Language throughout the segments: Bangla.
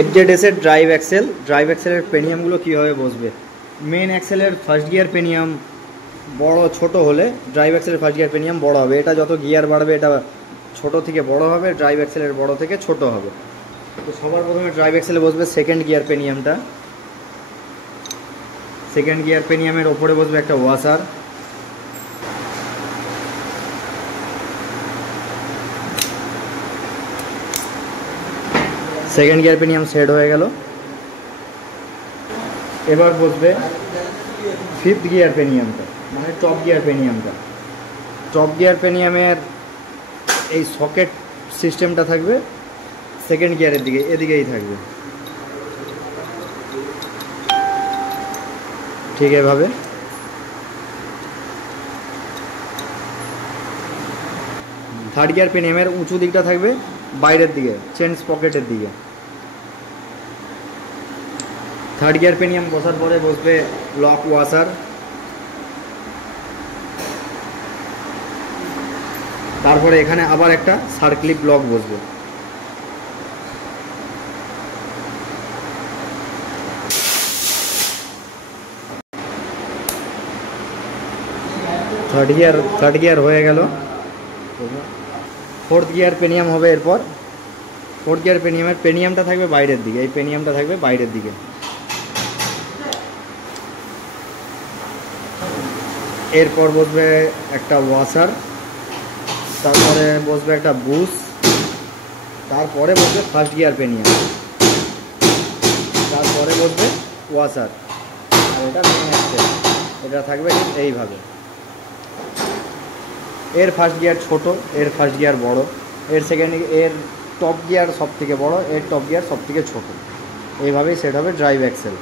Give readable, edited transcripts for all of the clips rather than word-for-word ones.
এফজেডএস এর ড্রাইভ অ্যাক্সেলের পেনিয়ামগুলো কীভাবে বসবে। মেন অ্যাক্সেলের ফার্স্ট গিয়ার পেনিয়াম বড় ছোট হলে ড্রাইভ অ্যাক্সেলের ফার্স্ট গিয়ার পেনিয়াম বড় হবে। এটা যত গিয়ার বাড়বে এটা ছোট থেকে বড় হবে, ড্রাইভ অ্যাক্সেলের বড় থেকে ছোট হবে। তো সবার প্রথমে ড্রাইভ অ্যাক্সেলে বসবে সেকেন্ড গিয়ার পেনিয়ামটা। সেকেন্ড গিয়ার পেনিয়ামের ওপরে বসবে একটা ওয়াসার। সেকেন্ড গিয়ার পেনিয়াম সেট হয়ে গেল। এবার বসবে ফিফথ গিয়ার পেনিয়ামটা, মানে টপ গিয়ার পেনিয়ামটা। টপ গিয়ার পেনিয়ামের এই সকেট সিস্টেমটা থাকবে সেকেন্ড গিয়ারের দিকে, এদিকেই থাকবে ঠিক এভাবে। থার্ড গিয়ার পেনিয়ামের উঁচু দিকটা থাকবে বাইরের দিকে, চেন পকেটের দিকে। থার্ড গিয়ার পেনিয়াম বসার পরে বসবে লক ওয়াসার। তারপরে এখানে আবার একটা সার্ক্লিপ লক বসবে। থার্ড গিয়ার হয়ে গেল। ফোর্থ গিয়ার পেনিয়াম হবে এরপর। ফোর্থ গিয়ার পেনিয়ামটা থাকবে বাইরের দিকে, এই পেনিয়ামটা থাকবে বাইরের দিকে। এরপর বসবে একটা ওয়াসার, তারপরে বসবে একটা বুশ, তারপরে বসবে ফার্স্ট গিয়ার পেনিয়াম, তারপরে বসবে ওয়াসার। আর এটা মেন অ্যাক্সেল, এটা থাকবে ঠিক এইভাবে। এর ফার্স্ট গিয়ার ছোট, এর ফার্স্ট গিয়ার বড়, এর টপ গিয়ার সব থেকে বড়, এর টপ গিয়ার সব থেকে ছোট। এইভাবেই সেট হবে ড্রাইভ অ্যাক্সেল।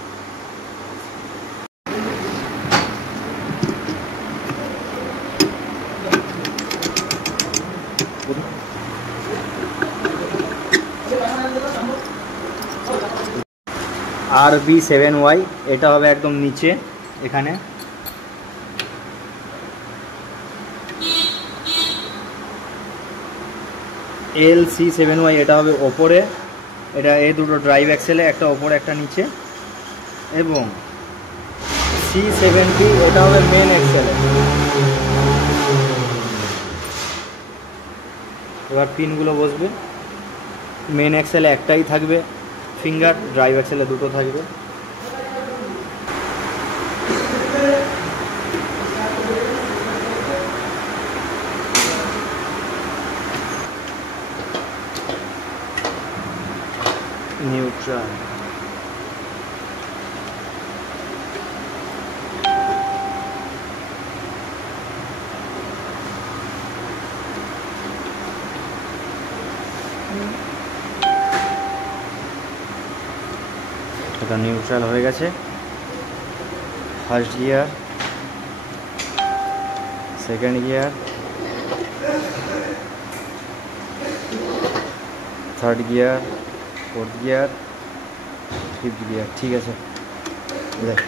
RB7Y এটা হবে একদম নিচে এখানে। LC7Y এটা হবে ওপরে। এটা এই দুটো ড্রাইভ অ্যাক্সেলে, একটা ওপরে একটা নিচে। এবং C70 এটা হবে মেন অ্যাক্সেলে। এবার পিনগুলো বসবে। মেন অ্যাক্সেলে একটাই থাকবে ফিঙ্গার, ড্রাইভ অ্যাক্সেলে দুটো থাকবে। নিউট্রাল, এটা নিউট্রাল হয়ে গেছে। First gear, second gear, third gear, fourth gear, fifth gear. ঠিক আছে, দেখ